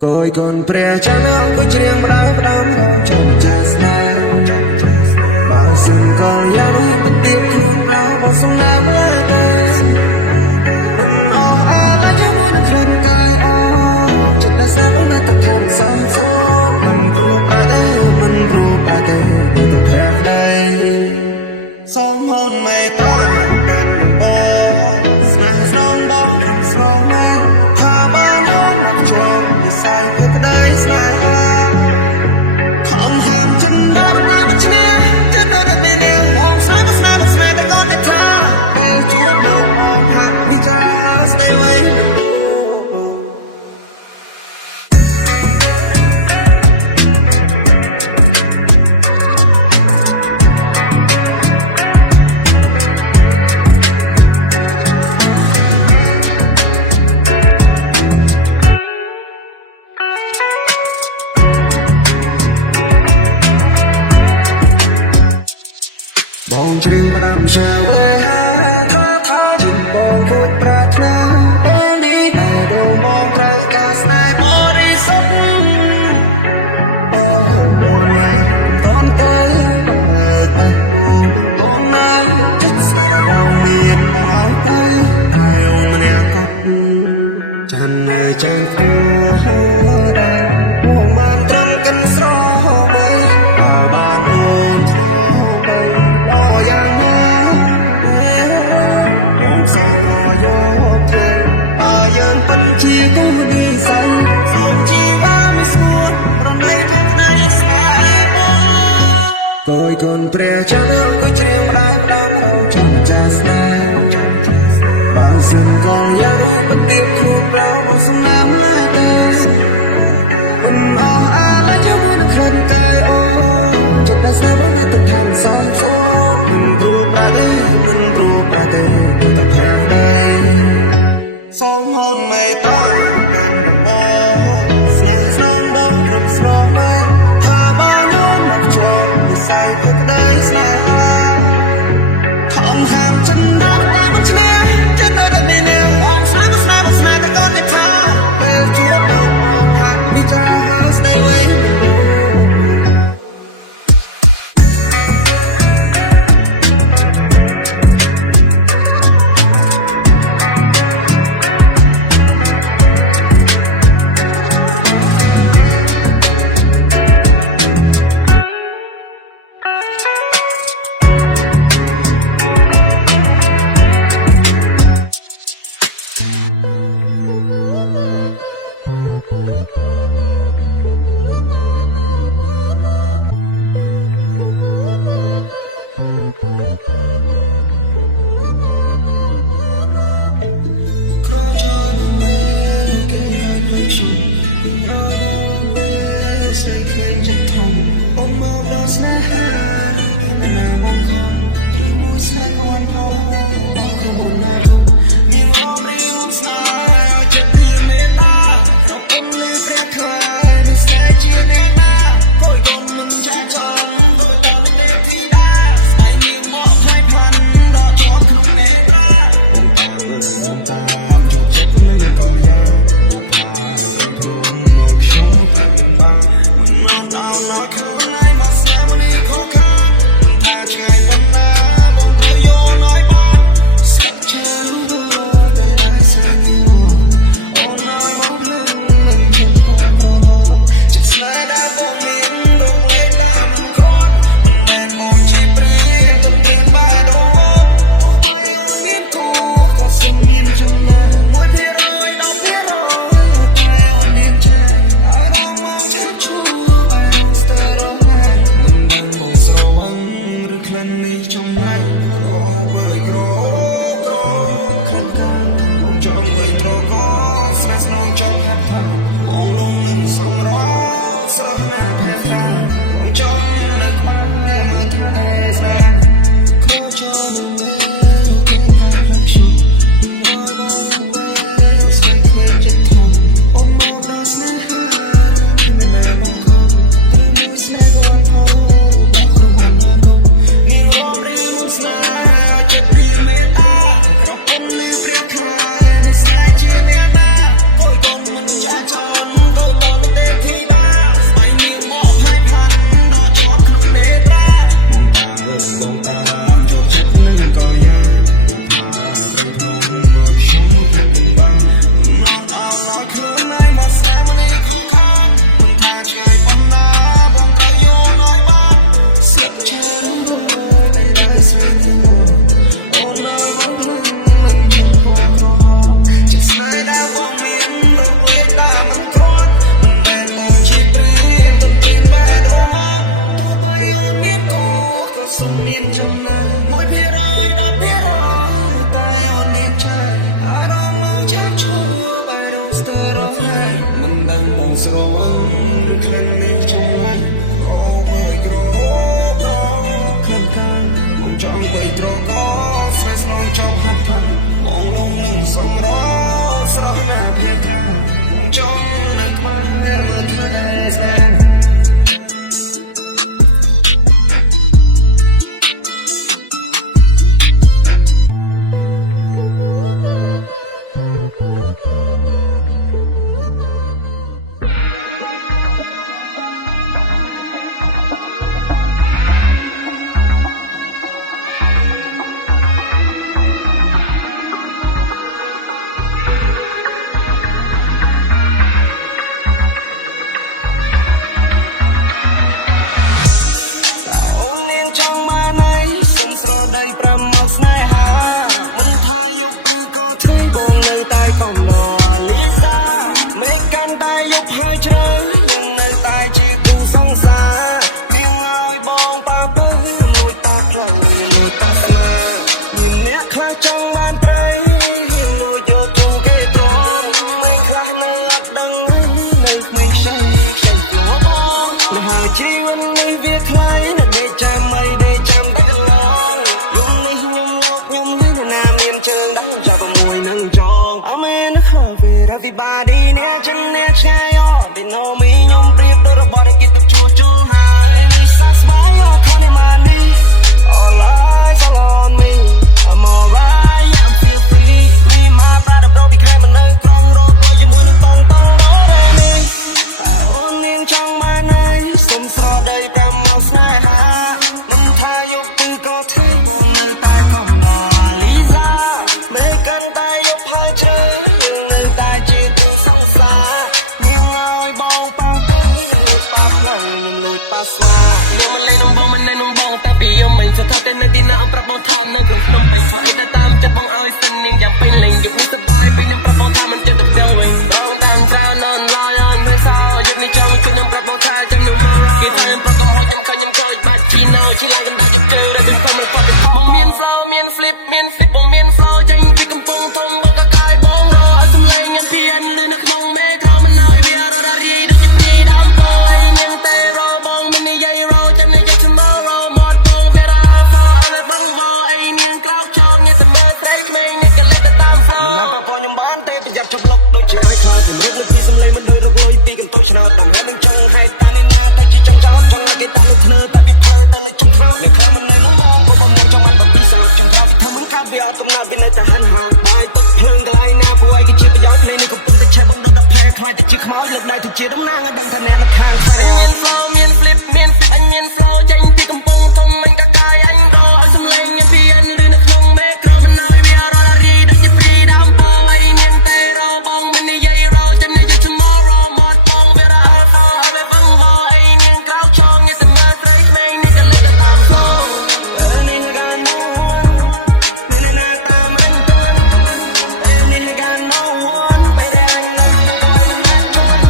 Côi con pre cha nó có chiêng đau đau trong cha sai bao sừng còn ya đôi mất tiếc thương đau bao sông nam là cho muốn khăn cay chắc là sao cũng đã tập thành sáng gió mình ru ba đây tôi thèm đây sông hôn mây tối bong chim đam treo chim bong phút bạc na bong đi để đồ mong ra cả sai body sốc bong buồn con tới tay hôm nay chắc sẽ đau miền áo tay ai ôm nè cóc chân nơi chân khô đang buông mang trong cơn gió bay vào ban ôn chỉ có đi xanh không chỉ ba mươi xuân còn đây tháng này sai coi con pre cha nó có chiêng đau trong cha sai bao sừng còn ya đôi mất tiếc thương đau bao sông nam hai tay mình là cho muốn khăn cay chắc là sao vẫn tập thành sáng gió mình ru ba đây tôi tập hàng đây sông hôn mây tối sai cuộc đời xa không hàng chân đau tay mất chia chết tôi đã bị nêu ông sáng ta con để tha về chúa đâu hạt đi cha stay away ស្រវឹងឬខ្លាំងនេះចាំមិនអូមើលក្រខំកានមកចង់បីត្រកស្នេហ៍ស្នងចង់ហាត់ផងមកលងនឹងសម្រស្រស់ណាស់ភាពចង់នៅខ្លាំងមើលធ្វើស្នេហ៍ជីវិតនេះវាខ្លីណាស់ដេកចាំមិនដេកចាំតែកន្លងយំនេះខ្ញុំនេះណាមានជើងដល់ចាប់មួយនឹងចង I'm in the coffee everybody អ្នកចិនអ្នកឆ្ងាយ They know me ខ្ញុំប្រៀបដូចរបត់គេទៅជួហើយ Smile your kind of money All eyes all on me I'm alright I'm feel free Me my brother bro ពីក្រែមិននៅក្រុងរត់ទៅជាមួយនឹងតងតងដល់នេះអូននាងចង់បានហើយសុំស្រដីតាមមកស្នេហាមិនថាយកពីក៏ធ្វើនៅតែមកដល់លីសាមិនកាន់តែយកផលជើនៅតែជាទីសង្សារញ៉ាំឲ្យបងប៉ាទៅប៉ាផ្លូវខ្ញុំលួចប៉ាស្វាខ្ញុំមិនលេងនំបងតែពីខ្ញុំមិនស្ថិតតែនៅទីណាប្រាប់បងថតនៅក្នុងភ្នំពេញស្វាតែតាមចិត្តបងឲ្យសិននាងយ៉ាងពេញលេងយកនេះសប្បាយពីខ្ញុំប្រាប់បងថាមិនចិត្តទៅទៅវិញបងតាមច្រើននៅឡើយអត់មានសោយកនេះចង់ខ្ញុំប្រាប់បងថាចាំនោះមកគេថាខ្ញុំប្រកបមកខ្ញុំឃើញខ្ញុំចូលបាច់ជីណៅជីឡាយกันដល់ជើដែលខ្ញុំមិនផុតបងមាន flow មាន flip បងមាន flow ចេញពីកំពង់ធំបងក៏កាយបងរឲ្យសំឡេងខ្ញុំពីអញនៅក្នុងមេក្រោមមិនឲ្យវារត់រីដូចជាពីដើមទៅឲ្យមានតែរបងមិននិយាយរចាំនិយាយ tomorrow មកបងវារ៉ាហ្វអើបងមកអីនាងក្រោកចង់ញ៉ាំតែមេត្រីក្មេងនេះក៏លេទៅតាមហ្វណាបងខ្ញុំបានទេប្រយ័ត្នជប់លុកដូចជាឲ្យខ្លាចជំរឿនលើពីសំឡេងមិនដូចរកលុយពីកន្ទុយឆ្នោតដល់ហើយនឹងចង់ហេតុតានេះណាតែជាចង់ចោលចង់គេតាលោកធ្នើតែពីផើតែចង់ធ្វើនៅខាងមិននៅនោះបងក៏បងមកចង់បានបពីសើចង់ថាពីធ្វើមិនខាវាអត់កំណត់ពីនៅតែហាន់ហាបាយទឹកភ្លើងកន្លែងណាព្រោះឯងគេជាប្រយោជន៍នេះកំពុងតែឆេះបងដូចតែផ្លែខ្លាចតែជាខ្មោចលើកដៃទៅជាតំណាងឲ្យដឹងថាអ្នកនៅខាងខ្សែមាន flow មាន flip អញមាន flow ចេញពីកំពង់ធំមិនក៏កាយអញក៏ឲ្យសំឡេងញ៉ាំពីអញឬនៅក្នុងមេក្រោមមិនឲ្យវារត់រីដូចជាពីដើមបងអីមានតែរបងមិននិយាយរចាំនិយាយ tomorrow មកបងវារ៉ាហ្វអើបងមកអីនាងក្រោកចង់ញ៉ាំតែមកត្រីក្មេងនេះក៏លេទៅតាម flow នេះក៏ no one នេះណាតាមអញទៅនេះក៏ no one បែរតែអញនៅដល់មិនអាចចូល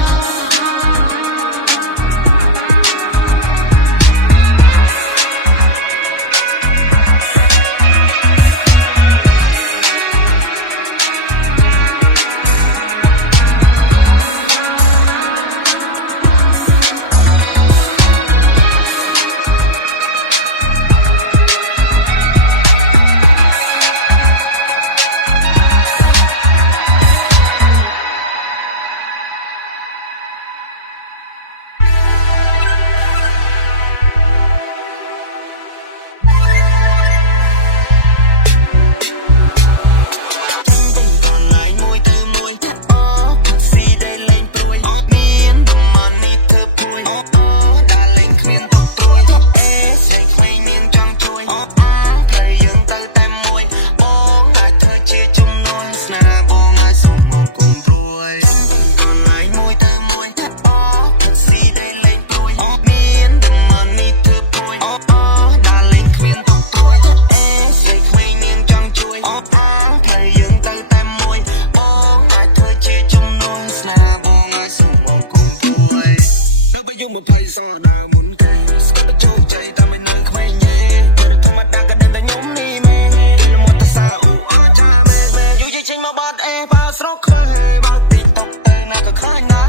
យកមកភ័យសដើមុនគេស្គាល់ទៅចូលใจតែមិននឹងក្មេងយេពេលធម្មតាក៏ដឹងតែខ្ញុំនេះមែនគេលមកតសាអូអាចាមែនយូរចេញមកបាត់អេប៉ាស្រកខ្វះបាត់ទីតុកទៅណាក៏ខ្លាញ់ដែរ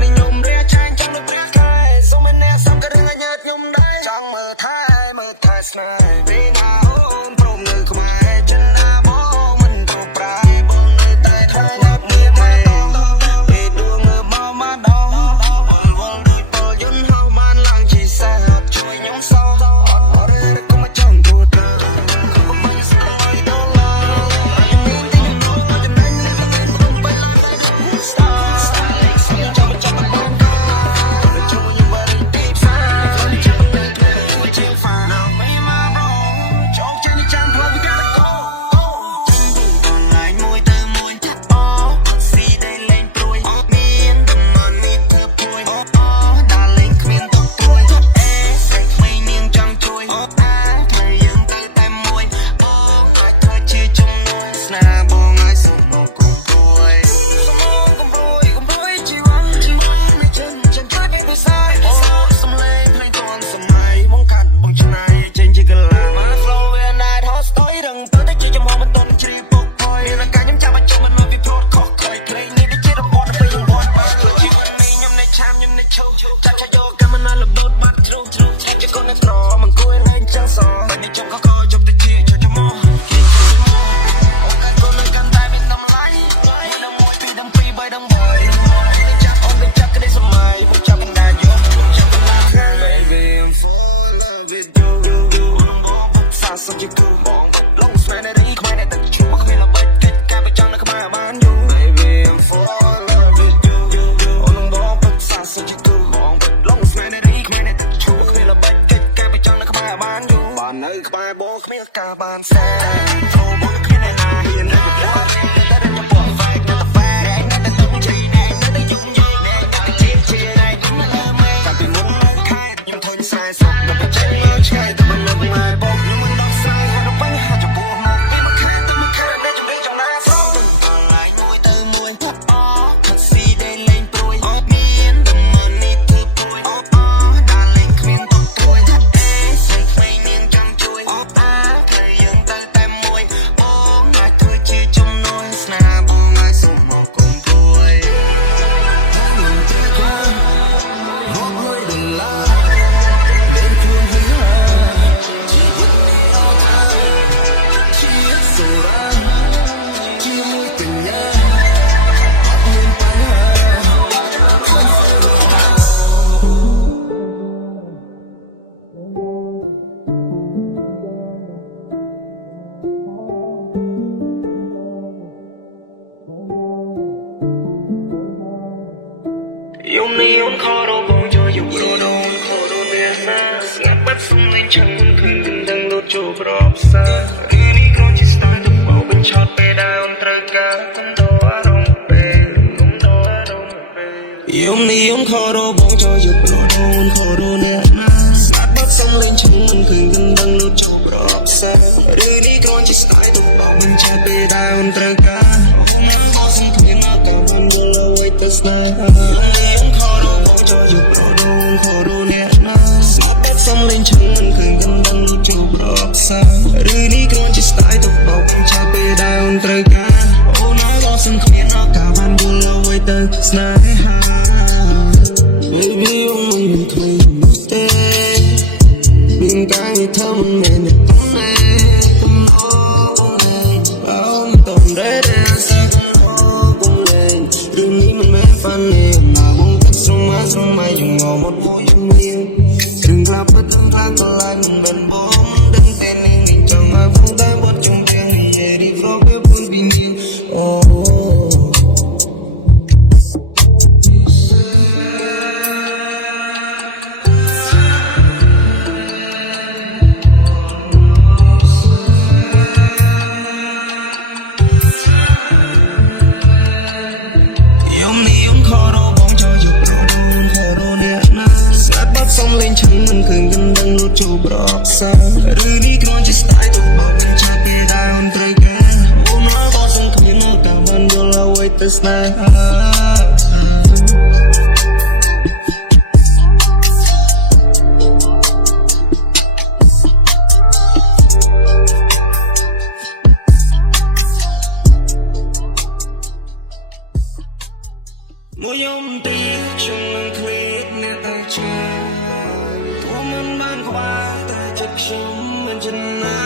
ពេលខ្ញុំរ ឈូចាចាយកកាមិនលបបាត់ជ្រុះជាកូនអ្នកក្រមិនគួរឯងចាំសបាញ់ជុំក៏ជប់ទៅជាចាចាមកអូកាកូននឹងកាន់តែមានតម្លៃដល់មួយពីដល់ពីរបីដល់មួយចាប់អូនទៅចាប់ក្តីសម័យមកចាប់បណ្ដាយកចាប់បណ្ដា Baby I'm fall in love with you សាសជាគូបងឡងស្នេហ៍រីខ្មៅតែជួបគ្មានល្បិចកិច្ចការប្រចាំនៅក្បែរបានយូ Baby I'm fall in love with you អូនបងពិតសាសជាគូបងឡងស្នេហ៍រីខ្មៅតែជួបគ្មានល្បិចកិច្ចការប្រចាំនៅក្បែរបានយូបាននៅក្បែរបងគ្មានការបានសែចូលមកគ្មានណាមាននៅក្បែរតែតែខ្ញុំបងហ្វាយតែហ្វាយតែទៅជ័យតែទៅយំយីតែជាជាតែមកលើមេតែពីមុននៅខែខ្ញុំធ្វើខ្សែសុកទៅបច្ចេកមើលឆ្ងាយទៅមិនលើមកបងខ្ញុំមិនដល់ស្រីហើយបញ្ហាចំពោះមកតែមកខានទៅមកខានតែជំរាបចំណាស្រោអនឡាញមួយទៅមួយអូខាត់ស៊ីដែលលេងព្រួយមានតំណនេះធ្វើព្រួយអូដើរលេងគ្មានតព្រួយអេស្រីក្មេងនាងចាំជួយអូតាតែយើងទៅតែមួយអូអាចធ្វើជាជំនួយស្នាបងឲ្យសុំមកគុំព្រួយហើយនឹងទៅខ្លួនមកមួយដុល្លារពេលខ្លួនវិញជីវិតនេះអត់ជាសូរ៉ាជាមួយកញ្ញាអត់មានបញ្ហាយំនេះអូនខរបងជួយយករដងខរនេះណាស្ងាត់បាត់សំលេងឆឹងមិនឃើញដឹងដូចជួបរបសាគឺនេះគ្រាន់ជាស្ទាយទៅបោបញ្ឆោតពេលដែលអូនត្រូវការគុំតអារម្មណ៍ពេលគុំតអារម្មណ៍ពេលយំនេះអូនខរបងជួយយករដងខរនេះណាស្ងាត់បាត់សំលេងឆឹងមិនឃើញដឹងដូចជួបរបសាឬនេះគ្រាន់ជាស្ទាយទៅបោបញ្ឆោតពេលដែលអូនត្រូវការនឹងបោះសំគ្មានមកក៏មិនយល់អ្វីទៅស្នេហាយកប្រដងខរនេះណាស្អប់តែសំលេងឈឹងមិនឃើញកណ្ដឹងជួបរកសាឬនេះគ្រាន់ជាស្ទាយទៅបោកបញ្ឆោតពេលដែលអូនត្រូវការអូនឲ្យដល់សង្គ្មានអត់ការបានយល់អ្វីទៅស្នេហា Baby អូនមិនឃើញមកទេមានការងារធ្វើមិនមែនតែប៉ុណ្ណេះកំណត់អូនតន់រ៉េរ៉ាសាកំលែងរឿងនេះមិនមែន fun ទេស្រមៃងងមកមួយមានគ្រឿងក្លាប់ពិតខ្លាំងក៏ឡើងមិនបានបងដឹងតែនឹងចង់ឲ្យបងតែបត់ជុំទាំងនិយាយរីហ្វកពេលពីមានអូយំនេះយំខរបងចូលយកសំលេងឆឹងមិនឃើញកណ្ដឹងលោកជួបរកសាឬនេះគ្រាន់ជាស្ទាយទៅបោកបញ្ឆោតពេលដែលអូនត្រូវការអូនមកក៏សង្ឃឹមនៅតែបានយល់អ្វីទៅស្នេហាមួយយំទីខ្ញុំនឹងឃ្លៀតអ្នកតែចាមិនបានខ្វះតែចិត្តខ្ញុំមិនចំណា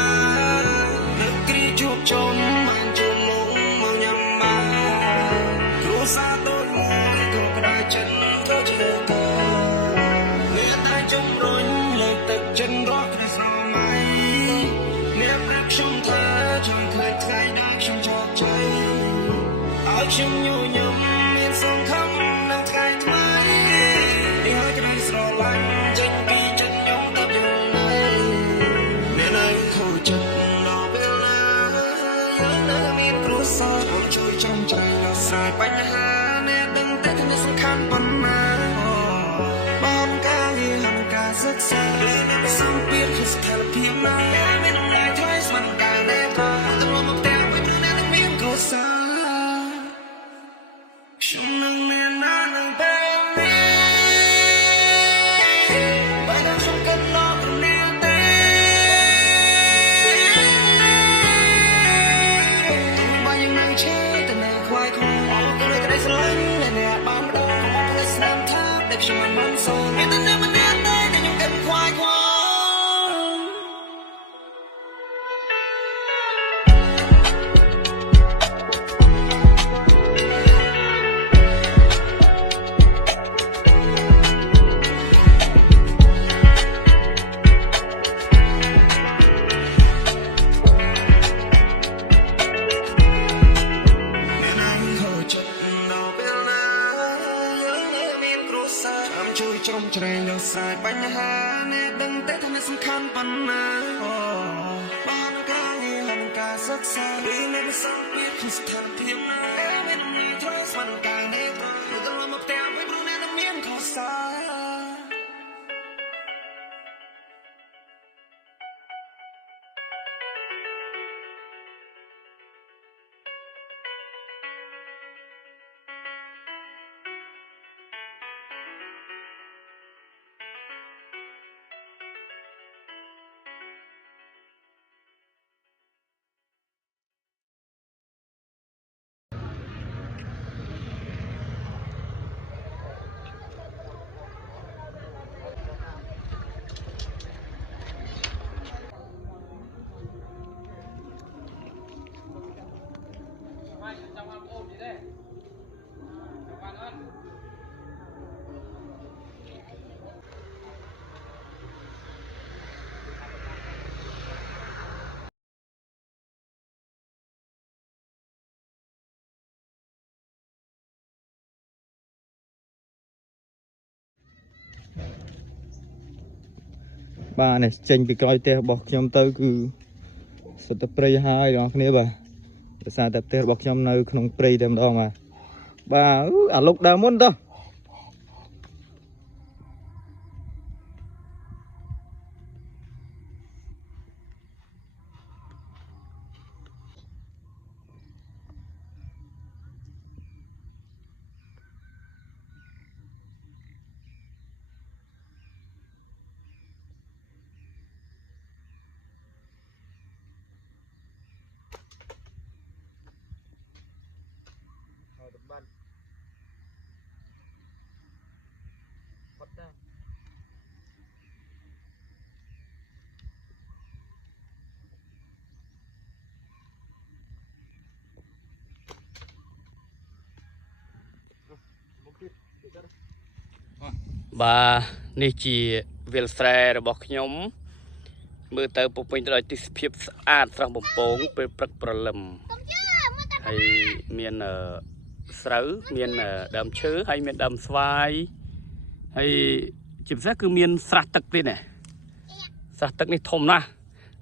នឹកគ្រាជួបជុំបានជួបមុខមកញ៉ាំបានគ្រួសារដូចមួយក៏ក្តៅចិត្តក៏ជាកាអ្នកតែជំរុញលើកទឹកចិត្តរកព្រះស្រមៃអ្នកប្រាប់ខ្ញុំថាចង់ឃើញថ្ងៃដែលខ្ញុំជោគជ័យឲ្យខ្ញុំញញឹមមានសង្ឃឹមនៅថ្ងៃថ្មីនេះហើយក្តីស្រឡាញ់ចេញពីចិត្តខ្ញុំទៅយ៉ាងណាអ្នកនៅខូចចិត្តដល់ពេលណានៅមានគ្រួសារជួយចំចៃដោះស្រាយបញ្ហាអ្នកដឹងតែគ្នាសំខាន់ប៉ុណ្ណាបងការរៀនការសិក្សាសម្ពាធគឺស្ថិរភាពណាមានតម្លៃថ្លៃស្មានការអ្នកទៅមកផ្ទះវិញអ្នកនឹងមានគ្រួសារខ្ញុំនឹងមានណានឹងពេលនេះបើដល់ខ្ញុំគិតដល់ព្រមនេះទេទុំបើយ៉ាងណាឈឺតែនៅខ្វាយខ្វល់ក៏នៅតែស្រឡាញ់អ្នកបានម្ដងមកស្នាមថាតែខ្ញុំមិន ជួយ ជ្រោមជ្រែងដោះស្រាយបញ្ហាអ្នកដឹងតែថាអ្នកសំខាន់ប៉ុណ្ណាបានការងារហើយការសិក្សាឬអ្នកមិនសង្កេតពីស្ថានភាពណាមានមានត្រូវស្មានការងារទៅមកផ្ទះវិញអ្នកនឹងមានខុសសារ បាទនេះចេញពីក្រោយផ្ទះរបស់ខ្ញុំទៅគឺសុទ្ធតែព្រៃហើយបងប្អូនបាទដោយសារតែផ្ទះរបស់ខ្ញុំនៅក្នុងព្រៃតែម្ដងបាទអាលុកដើមមុនតោះបាទនេះជាវាលស្រែរបស់ខ្ញុំមើលទៅពុះពេញទៅដោយទេសភាពស្អាតស្រស់បំពងពេលព្រឹកព្រលឹមហើយមានស្រូវមានដើមឈើហើយមានដើមស្វាយហើយជាពិសេសគឺមានស្រះទឹកទៀតណាស្រះទឹកនេះធំណាស់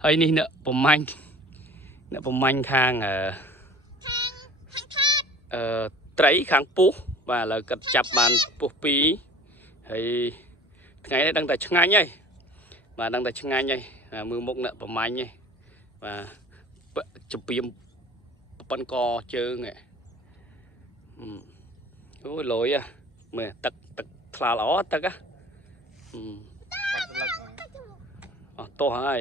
ហើយនេះអ្នកប្រមាញ់ខាងត្រីខាងពុះបាទឥឡូវគាត់ចាប់បានពុះពីរហើយថ្ងៃនេះដឹងតែឆ្ងាញ់ហើយបាទដឹងតែឆ្ងាញ់ហើយមើលមុខអ្នកប្រមាញ់ហើយបាទចំពីប៉ុនកជើងអូយលយមើលទឹកថ្លាល្អទឹកអស់ទោះហើយ